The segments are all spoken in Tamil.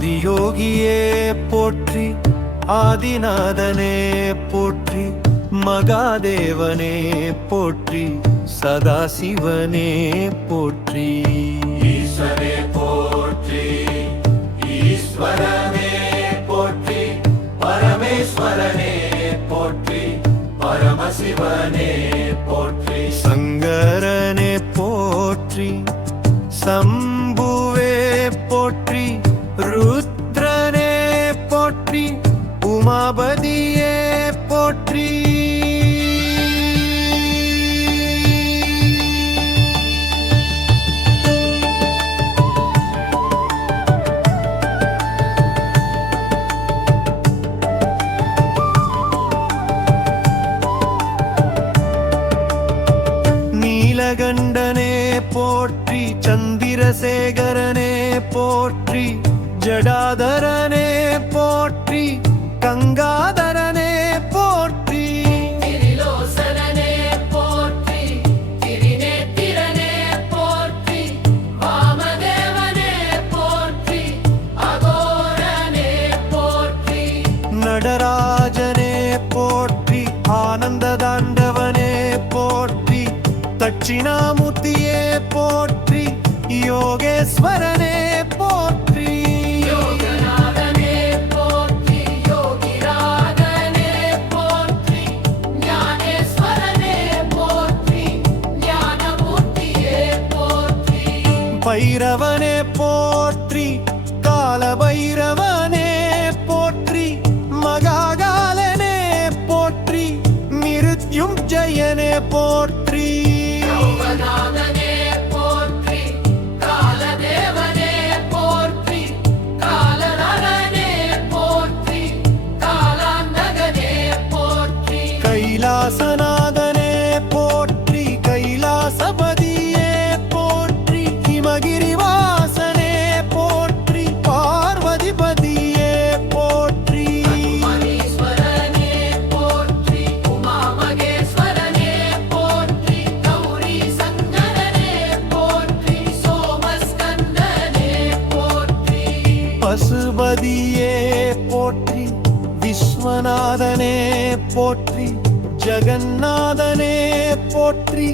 ஆதியோகியே போற்றி, ஆதிநாதனே போற்றி, மகாதேவனே போற்றி, சதாசிவனே போற்றி. ஈஸ்வரே போற்றி, ஈஸ்வரனே போற்றி, பரமேஸ்வரனே போற்றி, பரமசிவனே போற்றி. சங்கரனே போற்றி, சம்புவே போற்றி, ருத்ரனே போற்றி, உமாபதியே போற்றி. நீலகண்டனே போற்றி, சந்திரசேகரனே போற்றி, ஜடாதரனே போற்றி, கங்காதரனே போற்றி. திரிலோசனனே போற்றி, திரிநேத்திரனே போற்றி, வாமதேவனே போற்றி, அகோரனே போற்றி. நடராஜனே போற்றி, ஆனந்ததாண்டவனே போற்றி, தட்சிணாமூர்த்தியே போற்றி, யோகேஸ்வரனே போற்றி. யோகநாதனே போற்றி, யோகிராஜனே போற்றி, ஞானேஸ்வரனே போற்றி, ஞானமூர்த்தியே போற்றி. பைரவனே போற்றி, காலபைரவனே போற்றி, மகாகாலனே போற்றி, மிருத்யுஞ்சயனே போற்றி. யோகநாதனே போற்றி, காலதேவனே போற்றி, காலநரனே போற்றி, காலாந்தகனே போற்றி. கைலாசநாதனே போற்றி, கைலாசபதியே போற்றி, ஹிமகிரிவாசனே போற்றி, பார்வதிபதியே போற்றி. மணீஸ்வரனே போற்றி, உமாமகேஸ்வரனே போற்றி, கௌரி சங்கரனே போற்றி, சோமஸ்கந்தனே போற்றி. பசுபதியே போற்றி, விஸ்வநாதனே போற்றி, ஜகநாதனே போற்றி,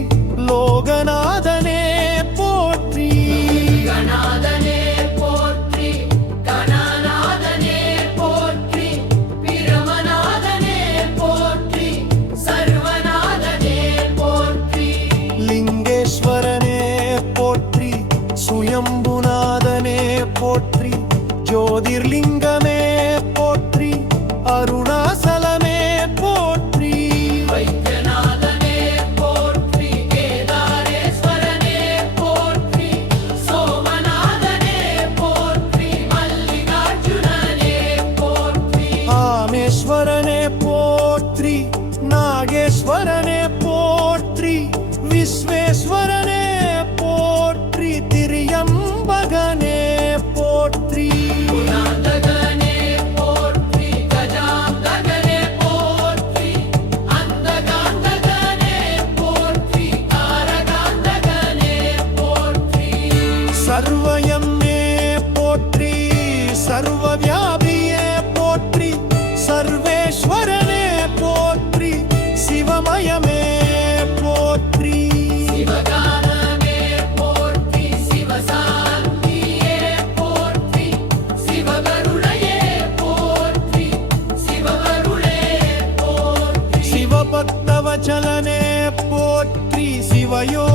லோகநாதனே போற்றி. கணாதனே போற்றி, கணநாதனே போற்றி, பிரமநாதனே போற்றி, சர்வநாதனே போற்றி. லிங்கேஸ்வரனே போற்றி, சுயம்புநாதனே போற்றி, ஜோதிர்லிங்கமே போற்றி, அருணாசலமே போற்றி. வைத்தியநாதனே போற்றி, கேதாரேஸ்வரனே போற்றி, சோமநாதனே போற்றி, மல்லிகார்ஜுனனே போற்றி. ராமேஸ்வரனே போற்றி, நாகேஸ்வரனே போற்றி, விஸ்வேஸ்வரனே போற்றி, திரியம்பகனே போற்றி. குணாந்தகனே போற்றி, கஜாந்தகனே போற்றி, அந்தகாந்தகனே போற்றி, காரகாந்தகனே போற்றி. சர்வயம்மே போற்றி, சர்வவியாபியே போற்றி, சர்வேஸ்வரனே போற்றி, சிவமயமே போற்றி. சிவகானமே போற்றி, சிவசாந்தியே போற்றி, சிவகருணையே போற்றி, சிவகருளே போற்றி. சிவபக்தவச்சலனே போற்றி, சிவயோ